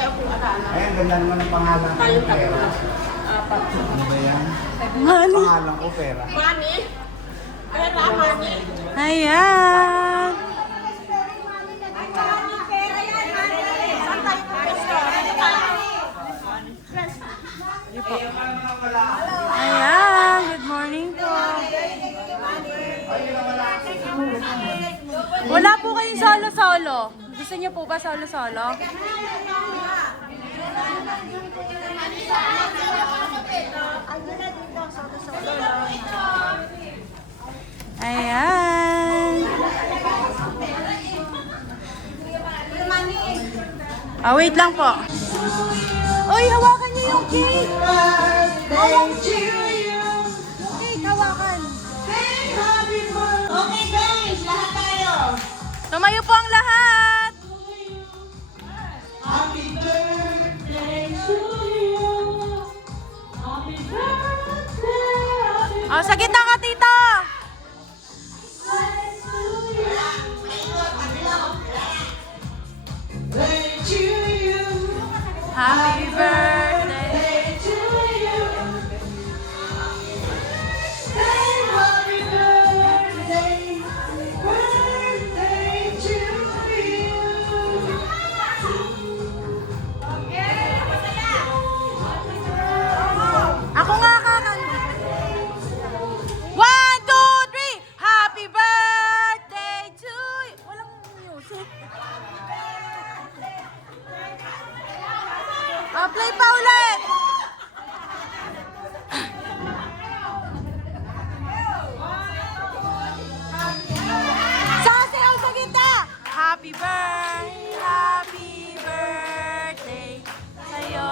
tayo kung alala. Ay, ang ganda naman ng pangalan ko, Tayong pera. tatlo. Apat. Ano ba yan? Money. Pangalan ko, pera. Money. Pera, money. Ayan. Ayan. Good morning po. Wala po kayong solo-solo. Gusto niyo po ba solo-solo? Ayan. Ah, wait lang po. Uy, hawakan niyo yung cake. Yung cake, hawakan. Okay guys, lahat tayo. Tumayo po ang lahat. Happy birthday to you. Happy birthday. Oh, sa gitna ka, tita. Happy birthday. Ako nga kakanta. 1, 2, 3. Happy birthday to you. Walang music. Play pa ulit. Sasayaw sa gitna. Happy birthday sa'yo.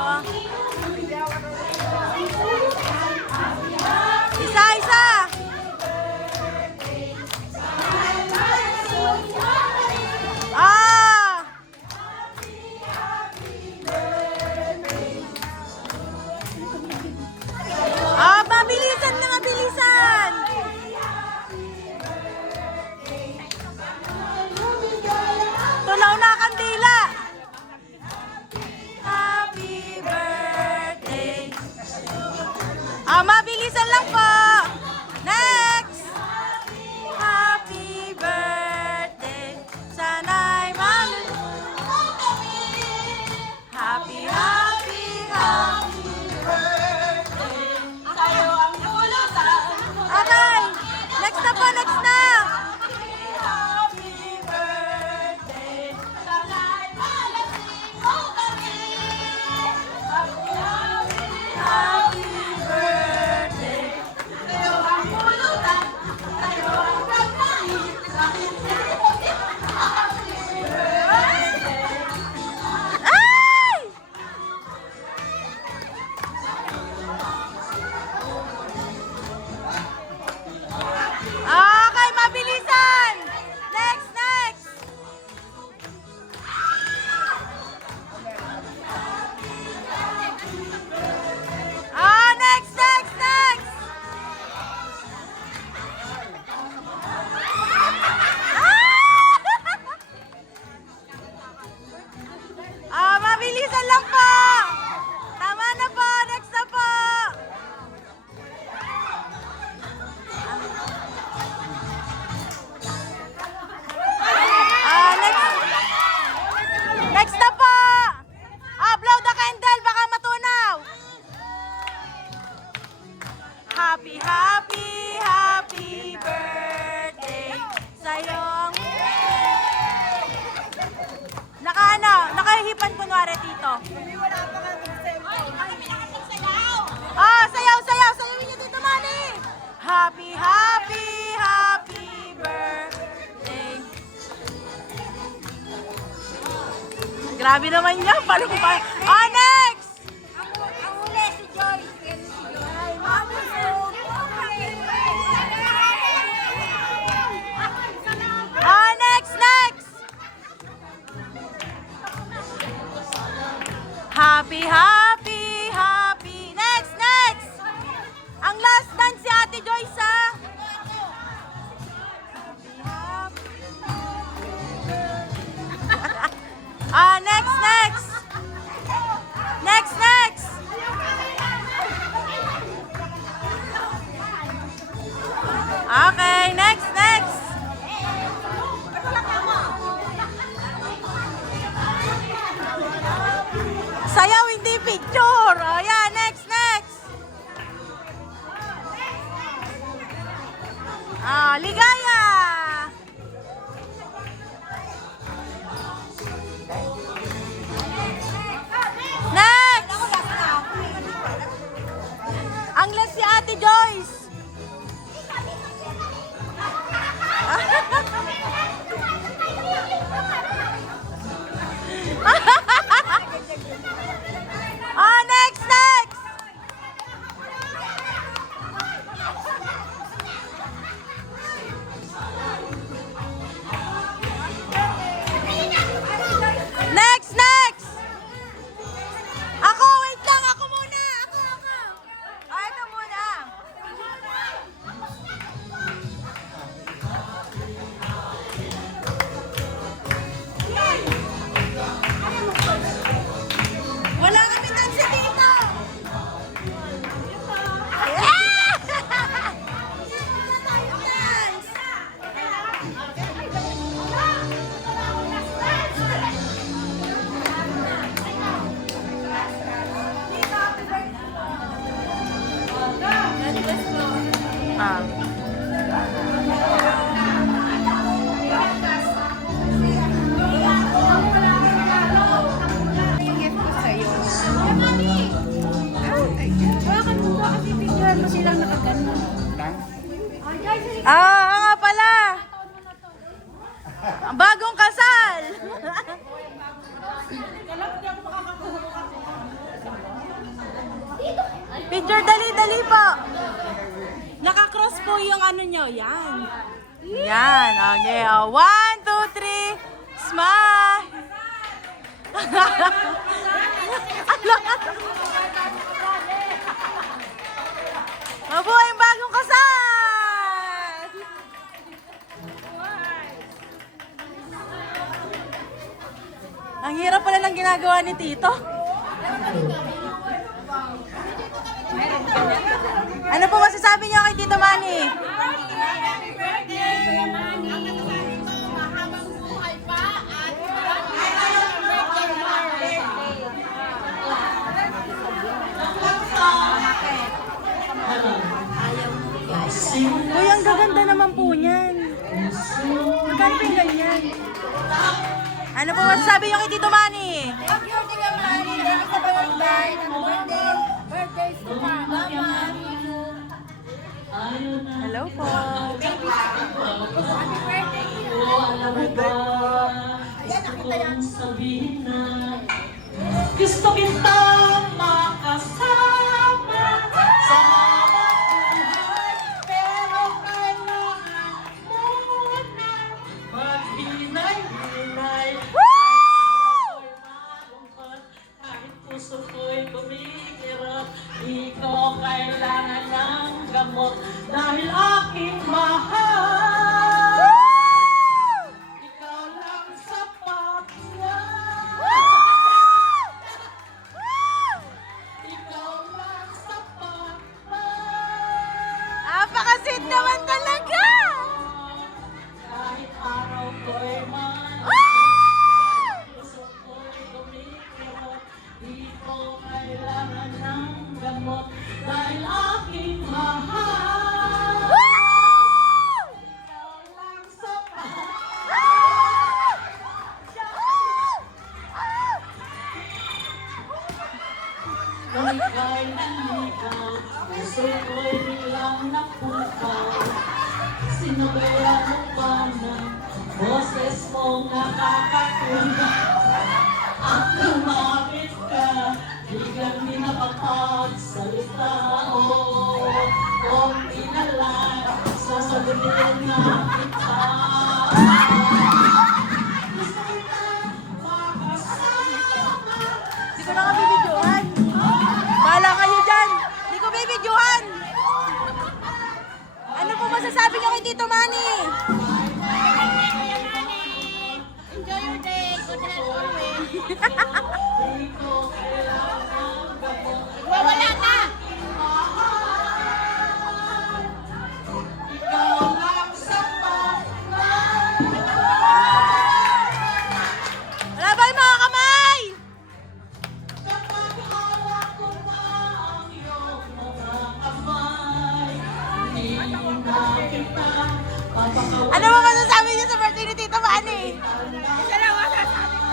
Isa-isa. Ah! Ah, mabilisan na mabilisan. Tunaw na ang kandila. Happy birthday. Ah, mabilisan lang po. Next. Happy birthday. Sana'y happy, happy, happy birthday. Tayo ang pulutan. Okay. Next na po, next na. Happy birthday. Sana'y malating mo kami. Happy birthday. Tayo ang pulutan. Tayo ang pagkain. Ay! Okay, mabilisan. Next, next. Ah, next, next, next. Ah, mabilisan lang po. Tama na po, next na po. Ah, next. Next na po. Ah, blow the candle, baka matunaw. Happy, happy, happy birthday sa'yo. Nakahipan kunwari, tito. Ah, sayaw, sayaw. Sayawin niyo, Tito Manny. Happy, happy, happy birthday. Grabe naman niya. Parang pa. Ah, next! Ang huli si Joy. Ah, next, next! Happy, happy, happy. Next, next! Ang last dance si Ate Joyce, ah. Ah, next, next! Yan. Yan. Okay. 1, 2, 3. Smile. Mabuhay ang bagong kasal! Ang hirap pala ng ginagawa ni Tito. Ano po masasabi niyo kay Tito Manny? Happy birthday, Kuya Manny! Mahabang buhay pa at Uy, ang gaganda naman po niyan. Magkano ba yung ganyan? Ano po masasabi niyo kay Tito Manny? Thank you, Kuya Manny. Thank you sa birthday. Birthday to Mama. Hello po. Happy birthday. Ayan, nakita yan. Sabihin na gusto kitang makasama sa buhay, pero kailangan muna maghinay-hinay. Ako'y malungkot, kahit puso ko'y kumikirot, di ko kailangan ng gamot dahil aking mahal. Ikaw lang sapat na. Ikaw lang sapat na. Napakasit naman talaga! Kahit araw ko'y man, puso ko'y kumikirot, di ko kailangan ng gamot dahil aking mahal. Ikaw lang sapat. Kung ika'y nanligaw, puso ko'y biglang napukaw. Sinabaya mo pa ng boses mong nakakatuna. At lumapit ka, biglang di nakapagsalita. Kung inalan, sasagutin na kita. Gusto kita makasama. Hindi ko na nga bibidyohan. Bahala kayo dyan. Hindi ko bibidyohan. Ano po masasabi niyo kay Tito Manny? Enjoy your day. Good health always. Wala na. Ikaw lang sapat na. Wala ba yung mga kamay? Kapag hawak ko na ang iyong mga kamay, hindi na kita papakawalan. Ano mo masasabi niyo sa birthday ni Tito Manny? Isa lang masasabi ko.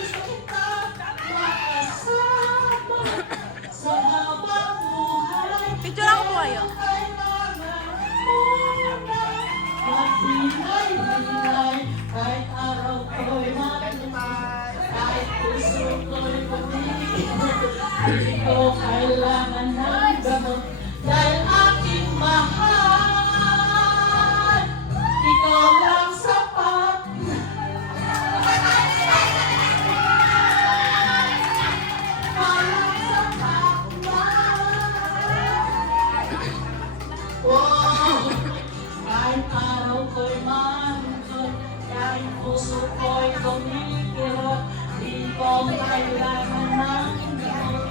Gusto kita makasama sa habang buhay. Picture ako po kayo. Kailangan muna maghinay-hinay kahit araw ko'y malamig, kahit puso ko'y kumikirot, di ko kailangan ng gamot dahil aking mahal. Ikaw lang sapat. Walang sapat na. Wow! Kahit araw ko'y malungkot, kahit puso ko'y kumikirot, di ko kailangan ng gamot.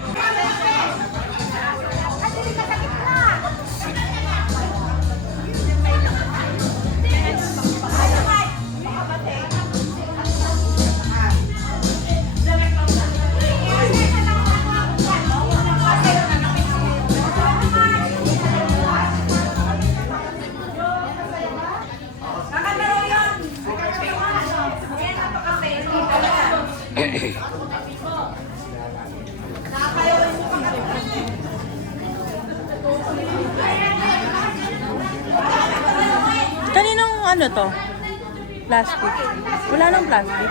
Kaninong ano to? Plastic. Wala nang plastic.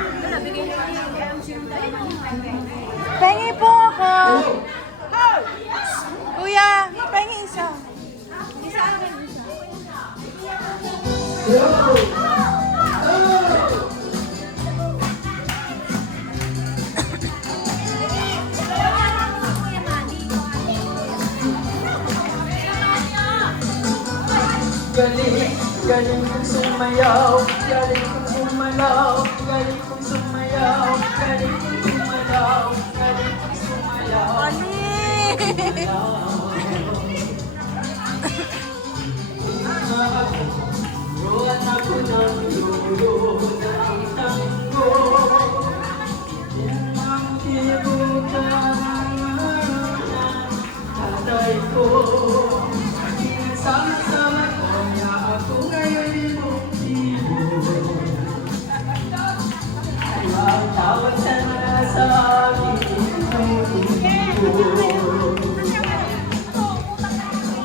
Pengi po ako. Kuya, pahingi isa. Isa akin, isa. Galing, galing kong sumayaw, galing kong sumalaw, galing kong sumayaw, galing kong sumalaw, galing kong sumayaw. Ani! Ruwan ako ng lolo ng tango, yan ang tibutan ng tatay ko. Sama-sama ko niya ako ngayon limong-libo. Ang tawag sa nasa akin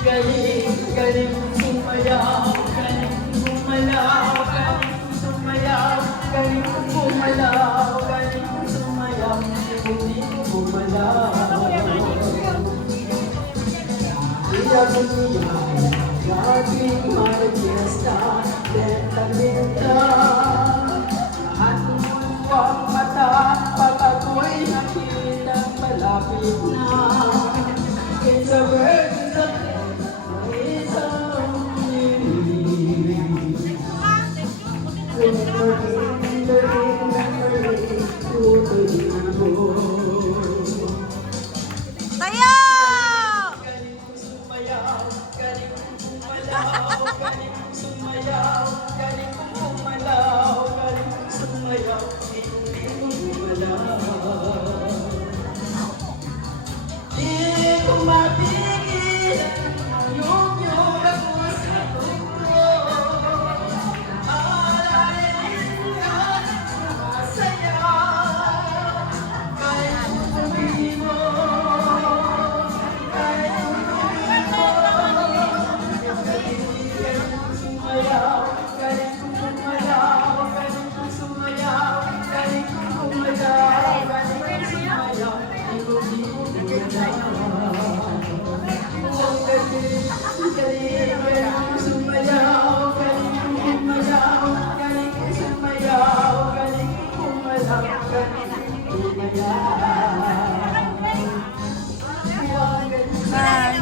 galing, galing kong sumayaw, galing kong gumalaw, galing kong sumayaw, galing kong gumalaw, galing kong sumayaw, hindi ko gumalaw. Iya dunia, laging mag-fiesta, benta-benta. Lahat ng buwang mata, pag ako'y nakita malapit na. It's a word, it's a it's a Tayo! galing kong sumayaw, galing kong gumalaw, galing kong sumayaw, galing kong gumalaw, galing kong sumayaw, hindi ko gumalaw. Di ko matigil yung yura ko sa tulo. Alalain ka masaya, kahit tuloy mo.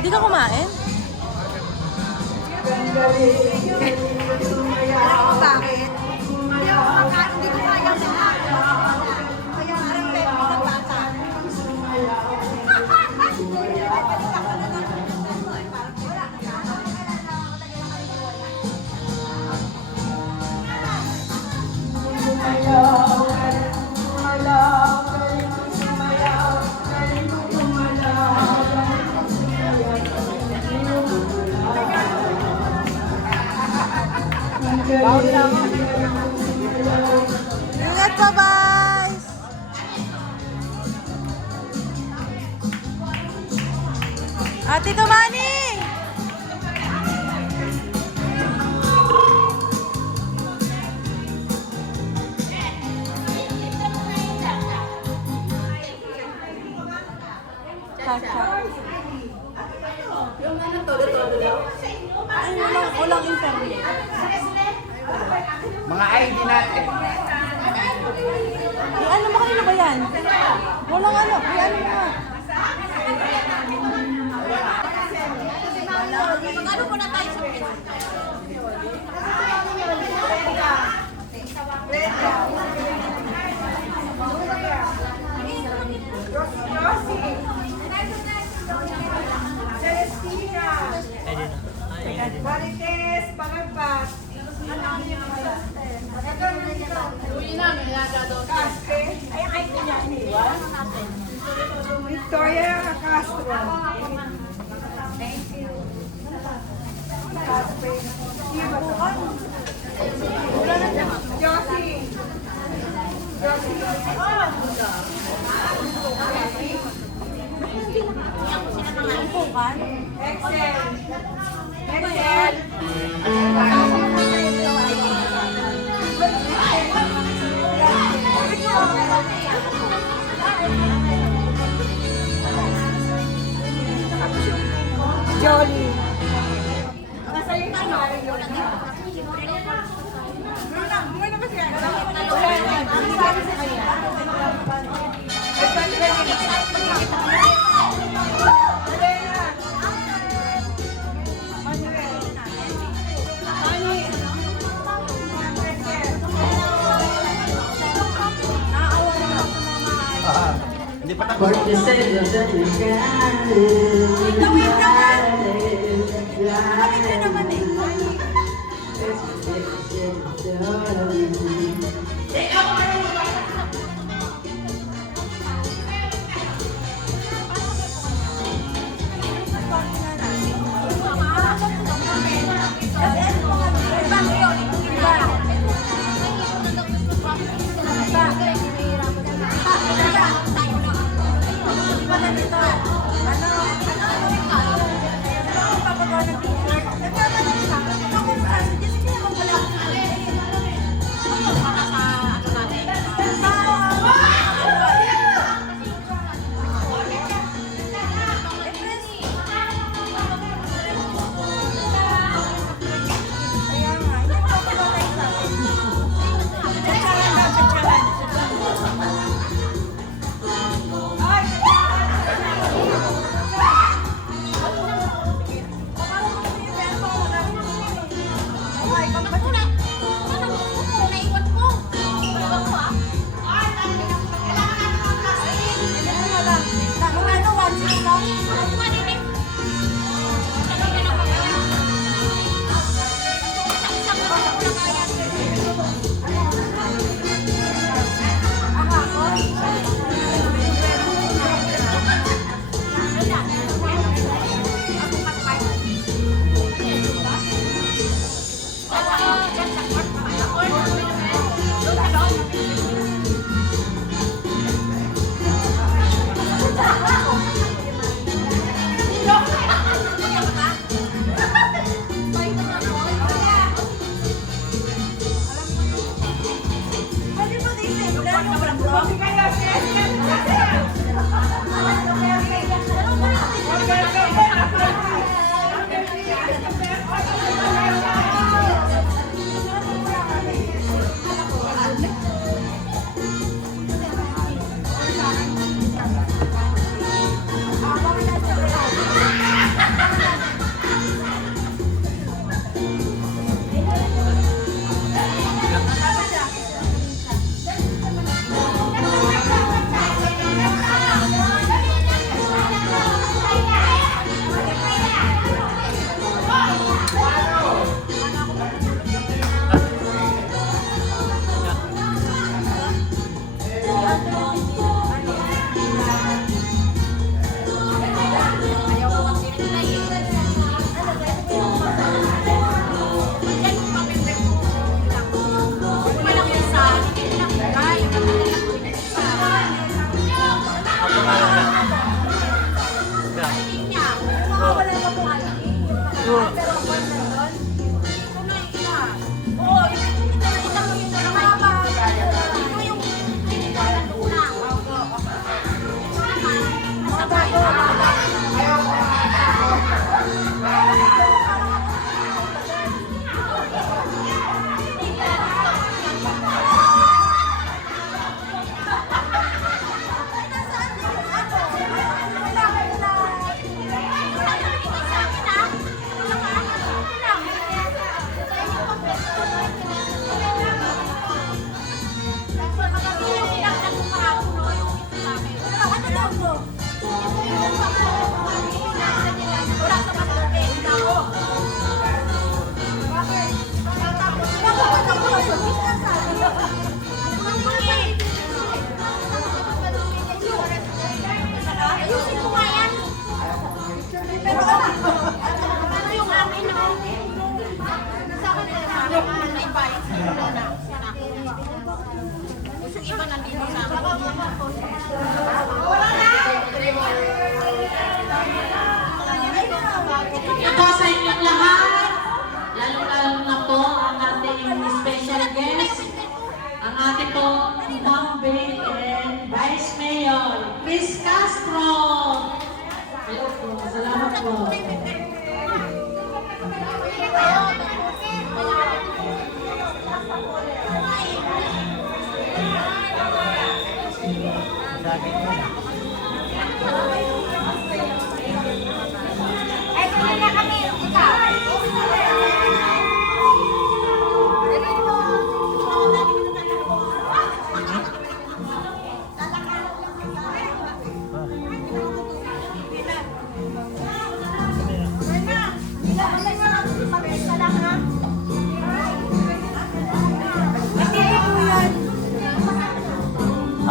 Hindi ka kumain? Bakit? Hindi ako makain, hindi ko kaya lahat. Kaya parang may bata. Ingat pa, bye! Ate Kamani! Yung ano, todo-todo daw. Ay, walang internet. Mga ID natin. Ano ba kanino ba yan? Walang ano. Ano nga? Mag-ano muna tayo sa Celestina. Marites, Pangagpas. Victoria Castro. Thank you. Josie. Excel. Excel. Hindi pa tapos. For the sake of the Ito sa inyong lahat, lalo-lalo na po ang ating special guest, ang ating pong Ma'am Beth and Vice Mayor, Miss Castro. Hello po, salamat po. Ay, tuloy na kami. Ikaw.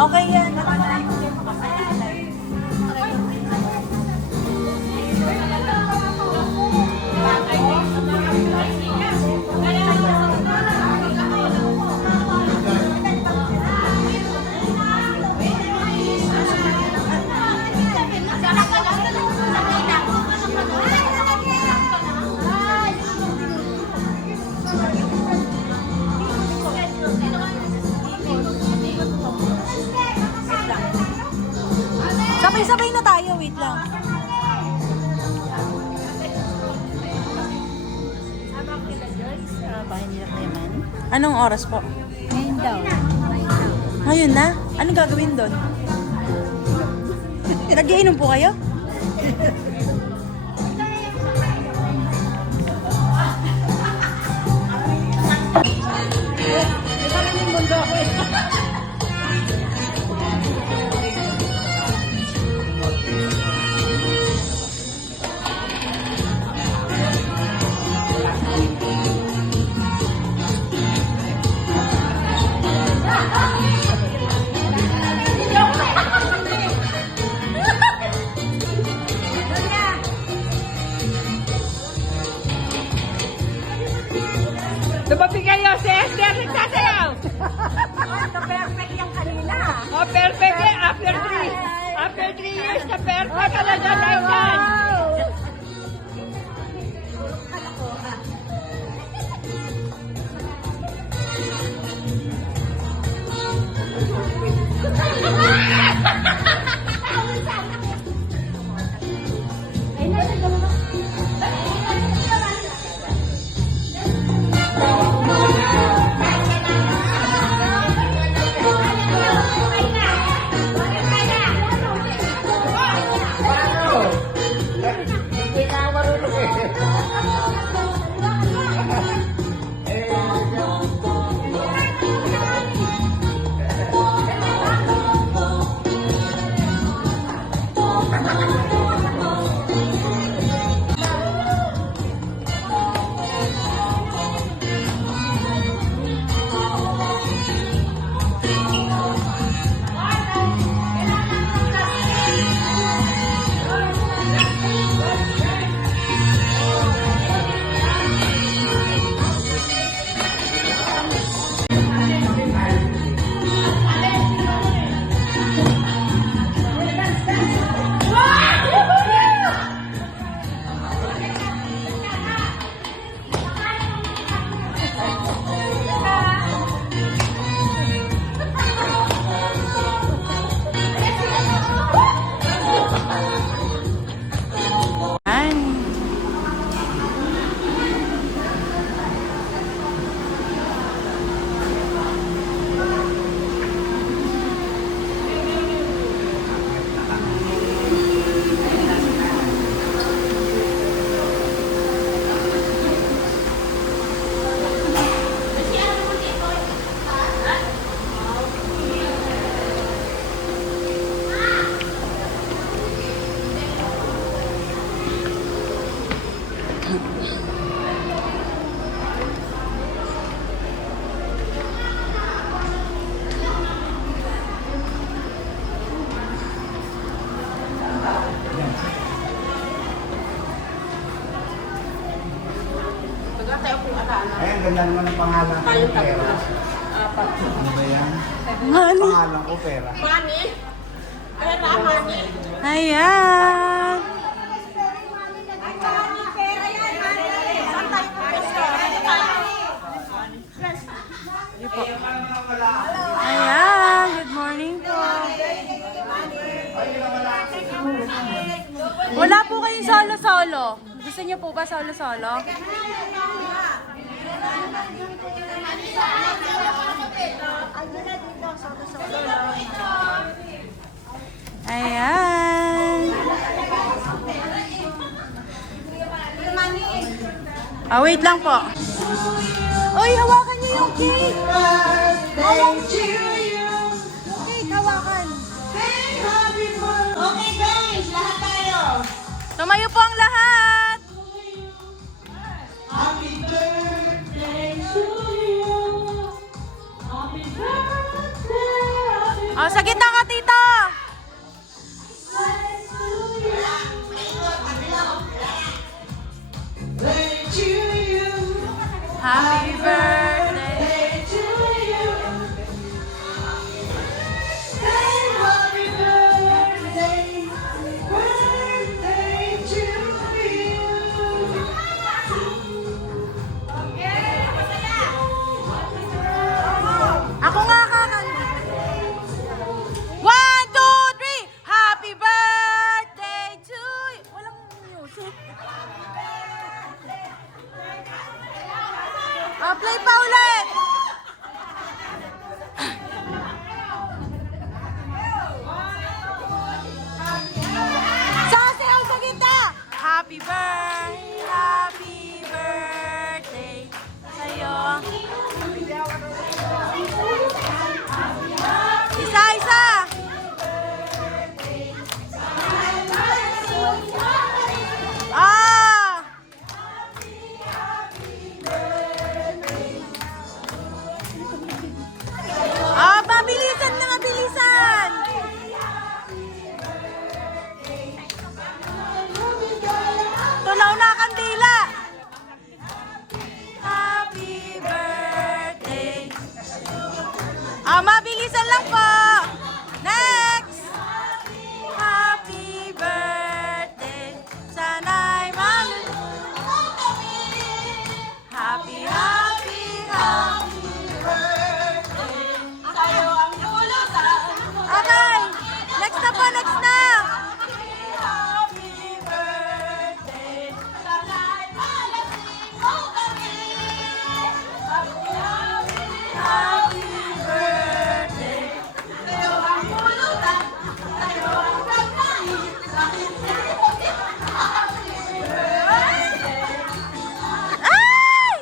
Okay yan. Sabay-sabay na tayo, wait lang. Anong oras po? Ngayon daw. Ngayon na? Anong gagawin doon? Nag-iinom po kayo? Dumating kayo si Esther, nagsasayaw! Perfect yung kanina. Oh, perfect eh! After 3 years na perfect ka na dyan, Aisan! Ayan, ganda naman ang pangalan ko, pera. Ano ba yan? Mani. Pangalan ko, pera. Ayan. Ayan, good morning po. Wala po kayong solo-solo. Gusto niyo po ba solo-solo? Ah, wait lang po. Uy, hawakan niyo yung cake. Yung cake, hawakan. Okay guys, lahat tayo. Tumayo po ang lahat. Happy birthday to you. Happy birthday. Oh, sa gitna ka, tita. Happy birthday. Ako nga kakanta. 1, 2, 3. Happy birthday to you. Walang music. Play pa ulit. Sasayaw sa gitna. Happy birthday sa'yo. Isa. Ah! Mabilisan na, mabilisan! Tunaw na kandila! Happy birthday! Mabilisan lang po! Next! Happy birthday! Sana'y happy Okay! Next na po, next na! Happy birthday! Ay!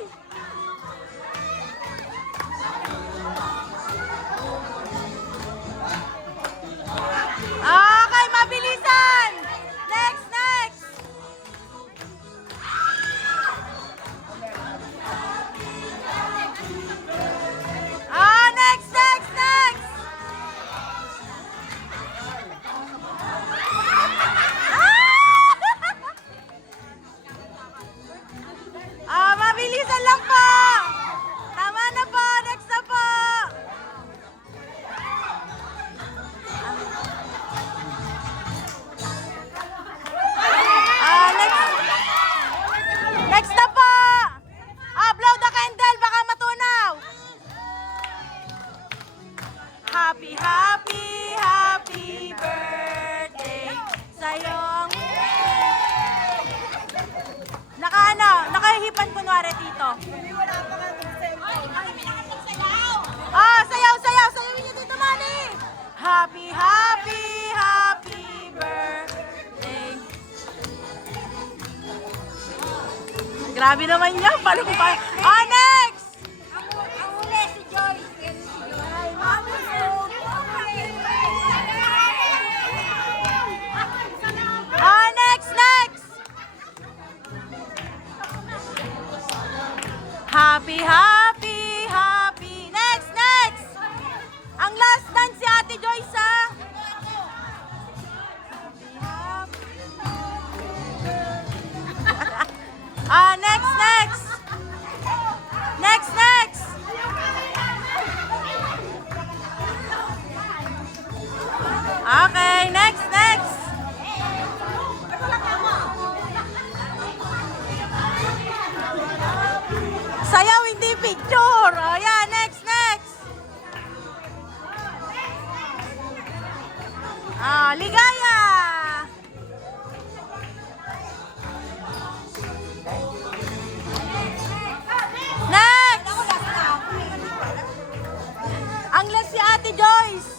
Okay, mabilisan! Next! Next! Mabilisan lang po! Tama na po! Next na po! Next na po! Blow the candle, baka matunaw! Happy birthday sa'yo ang... Nakahipan kunwari dito. Sayaw! Sayawin niyo dito, Manny! Happy birthday! Grabe naman niya, parang pa. Next! Ang huli si Joyce. Next! Happy! Next! Ang last dance si Ate Joyce, ha? Next! Okay, next! Sayaw, hindi picture! Next! Ligaya! Next! Ang last si Ate Joyce!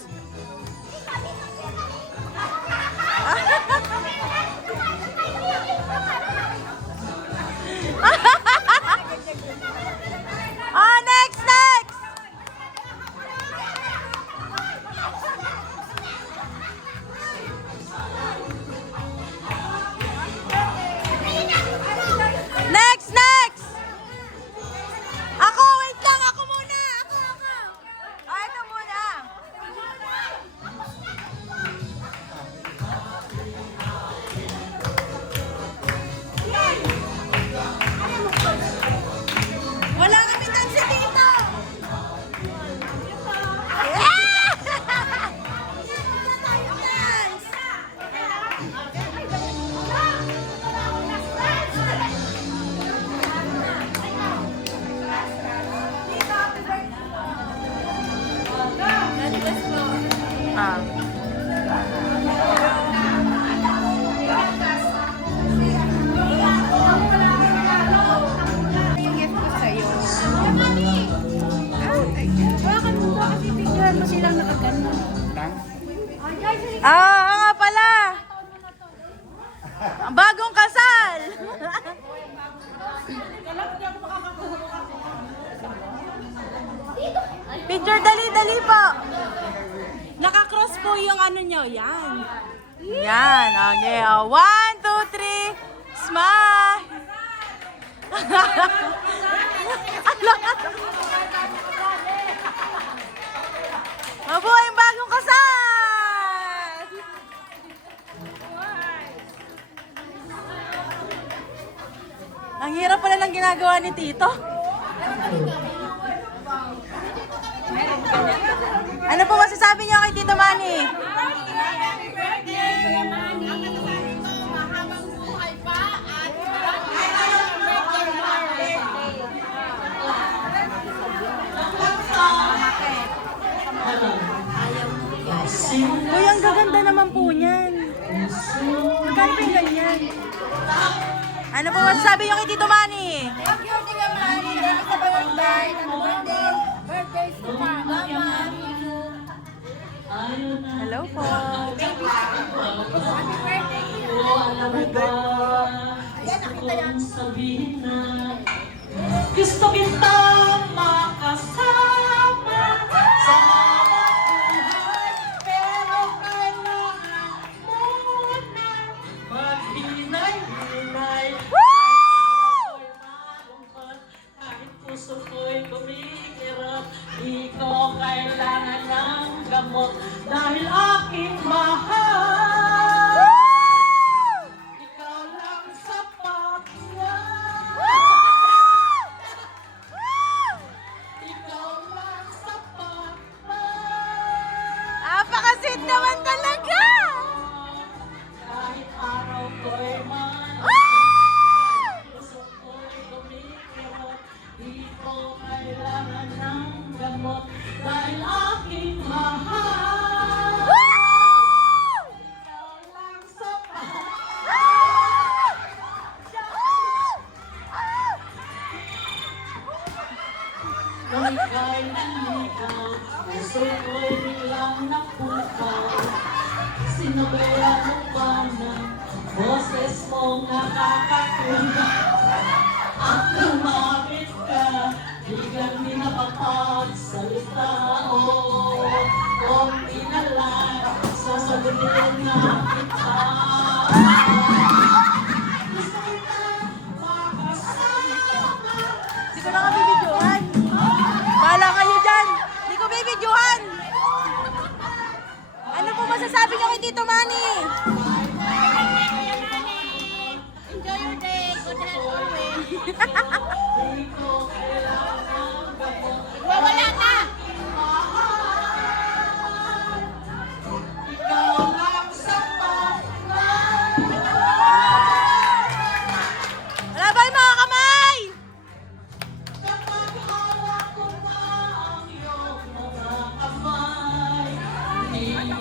Picture, dali po. Naka-cross po yung ano nyo. Yan. Yan. Okay. 1, 2, 3. Smile. Mabuhay ang bagong kasal! Ang hirap pala ng ginagawa ni Tito. Ano po masasabi niyo kay Tito Manny? Uy, ang gaganda naman po niyan. Magkano po yung ganyan? Ano po masasabi niyo kay Tito Manny? Thank you, Tita Manny. Thank you sa birthday. Birthday to Mama. Hello po. Happy birthday. Alam mo ba, gusto kong sabihin na gusto kitang makasama sa buhay, pero kailangan mo na maghinay-hinay. Ako'y malungkot, kahit puso ko'y kumikirot, di ko kailangan ng gamot dahil aking mahal. Ikaw lang sapat na. Ikaw lang sapat na. Apakasit naman talaga! Kahit araw ko'y man, puso ko'y kumikirot, di ko kailangan ng gamot dahil aking mahal. Ikaw lang sapat. Nung ika'y naligaw, puso ko'y biglang napukaw. Sinabayan mo pa ng boses mong nakakatuna. At lumapit ka, biglang di napapagsalita. Konti na lang, sasagutin na kita. Gusto kita makasama. Hindi ko na nga bibidyohan. Bahala kayo dyan. Hindi ko bibidyohan. Ano po masasabi niyo kay Tito Manny? Enjoy your day. Good health always. Wala na. Ikaw lang sapat na. Wala ba yung mga kamay? Kapag hawak ko na ang iyong mga kamay, hindi na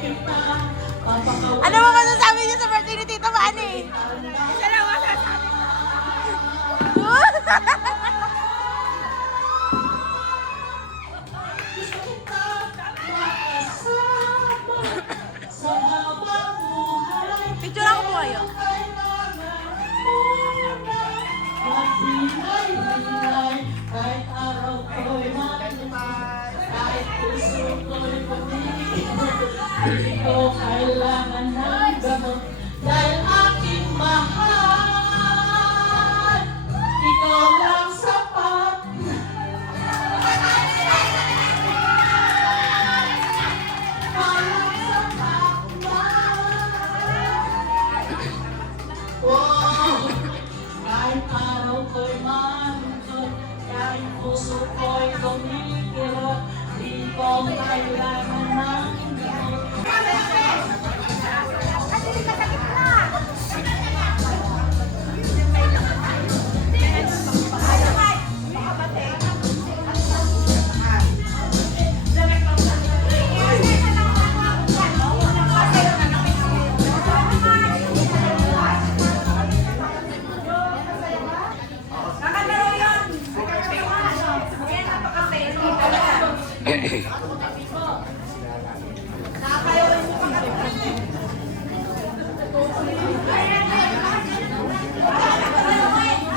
kita papakawalan. Ano po masasabi niyo sa birthday ni Tito Manny? Isa lang masasabi. Gusto kita makasama sa habang buhay. Picture ako po kayo. Maghinay-hinay, kahit araw ko'y malungkot, kahit puso ko'y pumikit, hindi ko kailangan ng gamot, dahil aking mahal, ikaw lang sapat. Ikaw lang sapat na. Wow! Kahit araw ko'y malungkot, kahit puso ko'y kumikirot, di ko kailangan ng gamot.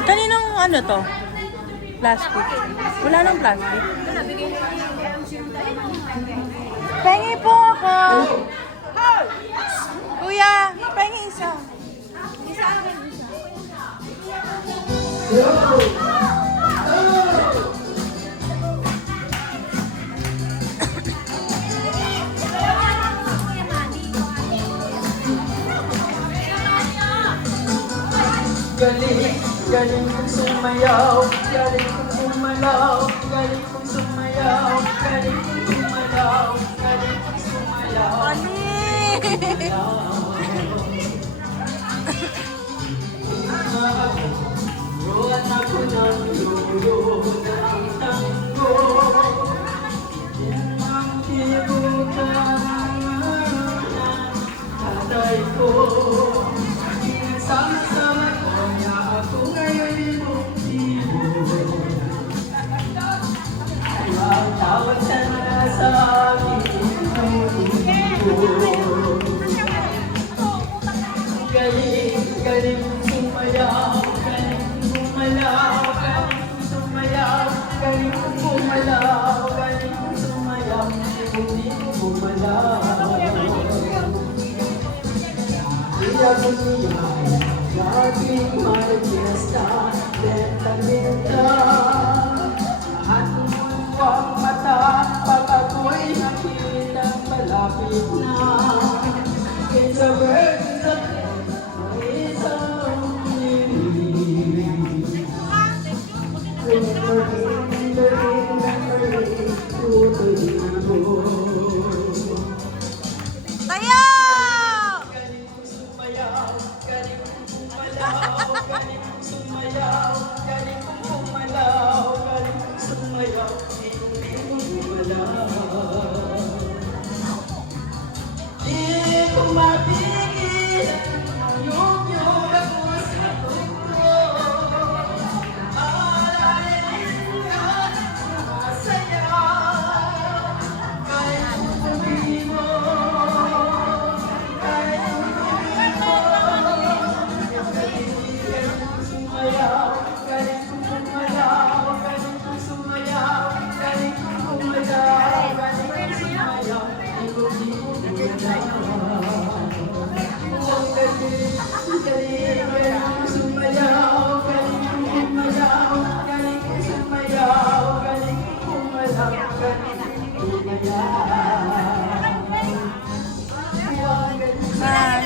Kaninong ano to? Plastic. Wala nang plastic. Pengi po ako. Kuya, pengi isa. Galing, galing kong sumayaw, galing kong gumalaw, galing kong sumayaw, galing kong gumalaw, galing kong sumayaw. Ruwan ako ng lolo ng tango, ang kibutan ng tatay ko. Sama-sama ko niya ako ngayon imukibo. Ang tawag siya na sa akin galing, galing sumayaw, galing gumalaw, galing sumayaw, galing gumalaw, galing sumayaw, hindi ko gumalaw. Iya dunia, laging mag-fiesta, benta-benta. Lahat ng mundo ang mata, pag ako'y nakita malapit na. It's a bird in the it's a Tayo!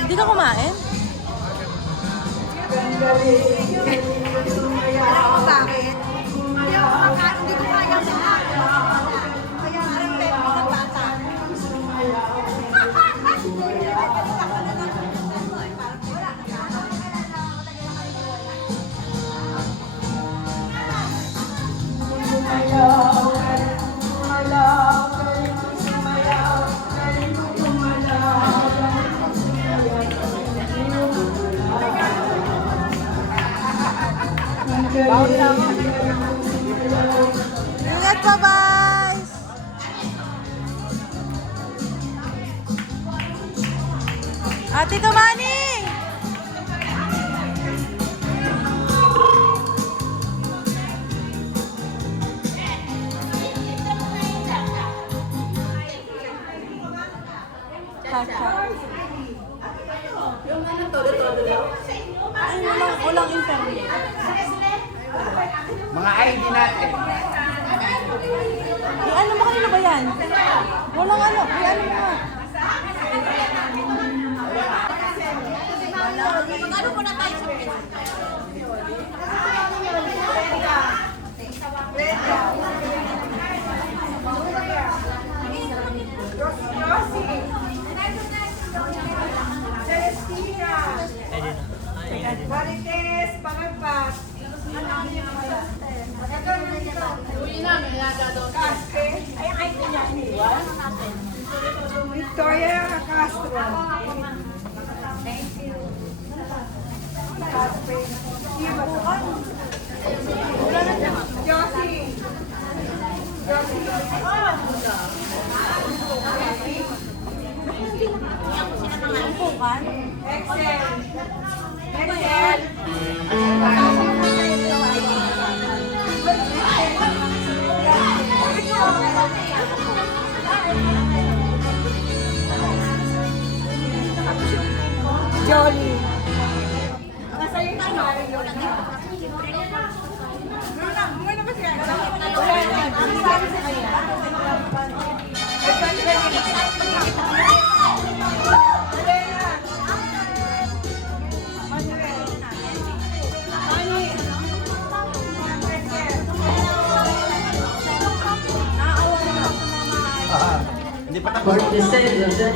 Hindi ka kumain? Alam mo bakit? Hindi ako kumakain, hindi ko kaya lahat. Kaya parang may mga bata. Ingat pa, bye! Ate Tumani! Ay, walang internet. Mga ID natin. Ano mo kanina ba yan? Walang ano. Ano mo? Mag-ano muna tayo sa Marites, Pangagpas. Victoria Castro. Thank you. Josie. Excel. Excel. Jolly. Hindi pa tapos. For the sake of the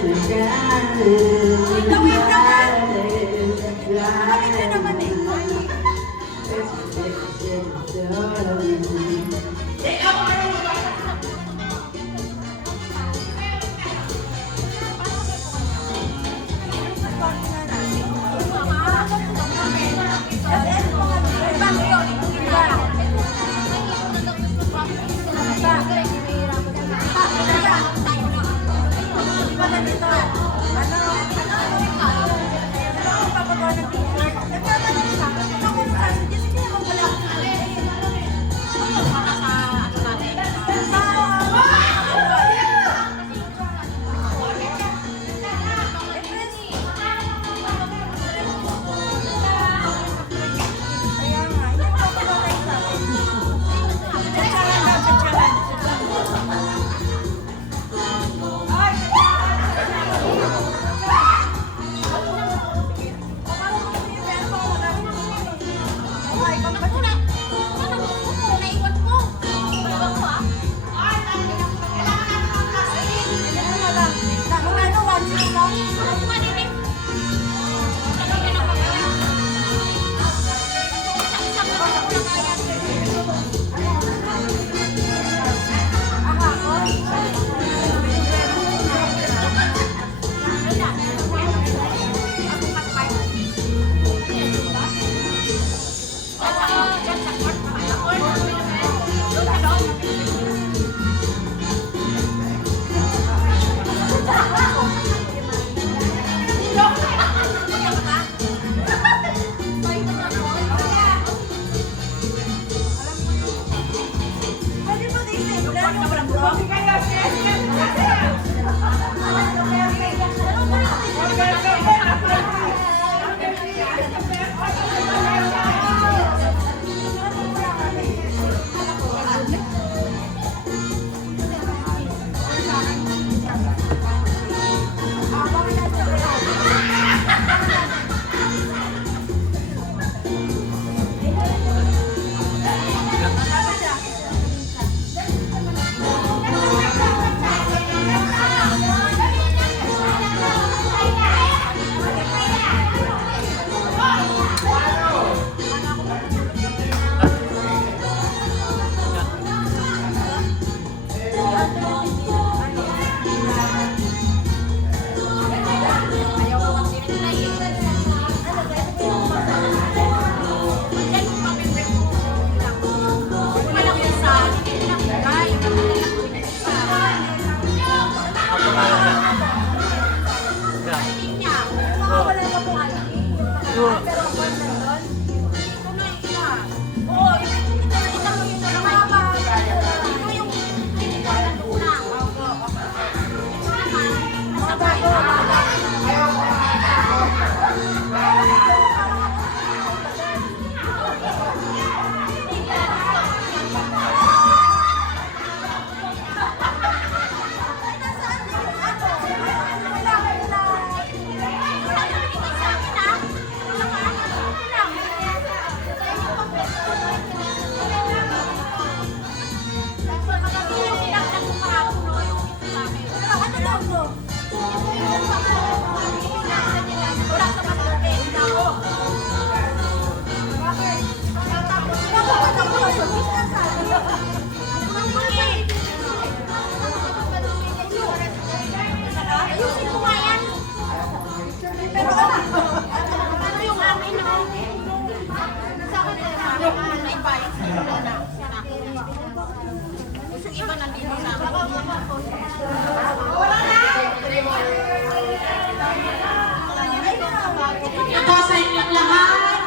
Ito sa inyong lahat,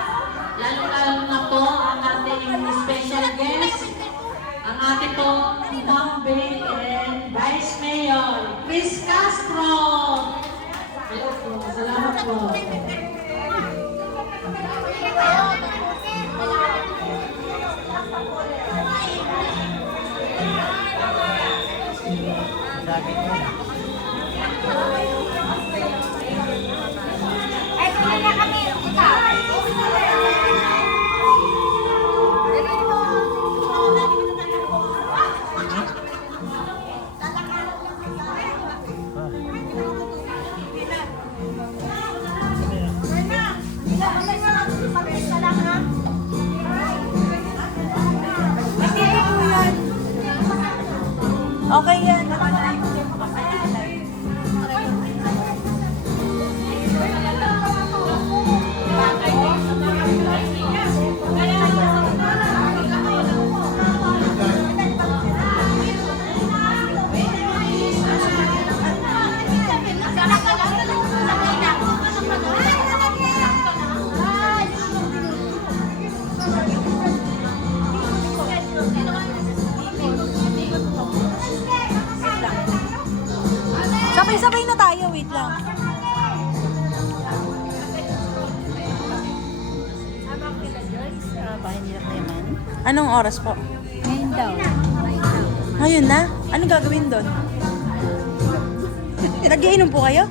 lalo-lalo na po ang ating special guest, ang ating pong Ma'am Beth and Vice Mayor, Miss Castro. Hello po, salamat po. Ay, kumain na kami. Okay yan. Sabay-sabay na tayo, wait lang. Anong oras po? Ngayon daw. Ngayon na? Anong gagawin doon? Nag-iinom po kayo?